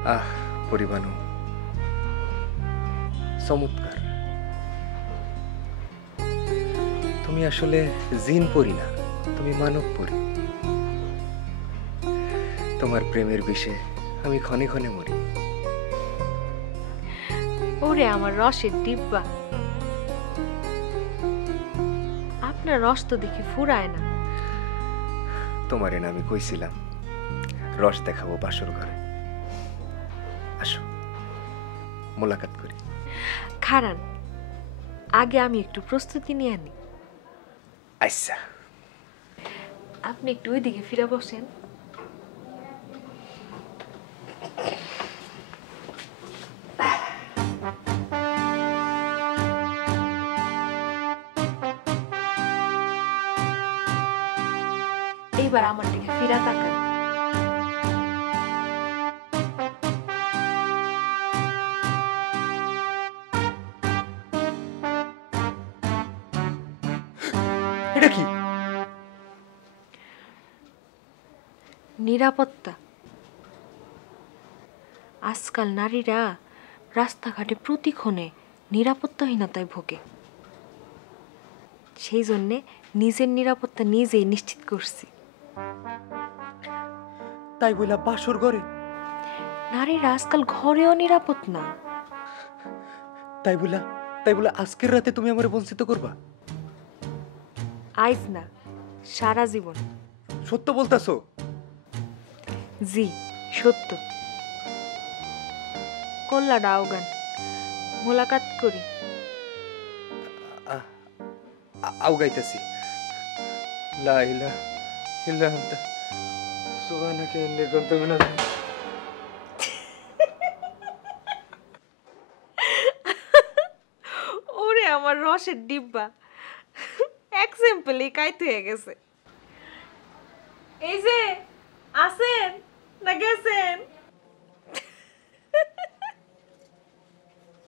আহ পরিবানু, চমৎকার। তুমি আসলে জিন পরি না, তুমি মানব পরি। তোমার প্রেমের বিষে আমি ক্ষণে ক্ষণে মরি। ওরে আমার রসের ডিব্বা, আপনার রস তো দেখি ফুরায় না। তোমারে না আমি কইছিলাম রস দেখাবো বাসর ঘরে। আসো মোলাকাত করি। খারান, আগে আমি একটু প্রস্তুতি নিয়ে আনি। আচ্ছা। আপনি একটু ওইদিকে ফিরে বসেন। এইবার আমার দিকে ফিরা তাকান। এটা কি? নিরাপত্তা। আজকাল নারীরা রাস্তাঘাটে প্রতিক্ষণে নিরাপত্তাহীনতায় ভোগে। সেই জন্যে নিজের নিরাপত্তা নিজেই নিশ্চিত করছি। তাই বইলা বাসর ঘরে? নারীরা আজকাল ঘরেও নিরাপদ না। তাই বইলা আজকের রাতে তুমি আমারে বঞ্চিত করবা? আইজ না, সারা জীবন। সত্য বলতাছো? জি, সত্য। কল্লা ডাওগান, মোলাকাত করি। আউগাইতেছি। লা ইলাহা ইল্লা আনতা সুবহানাকা ইন্নী কুনতু মিনাজ। ওরে আমার রসের ডিব্বা, এক সিম্পলি কাইতে হয়ে গেছে। এই যে আছেন না গেছেন?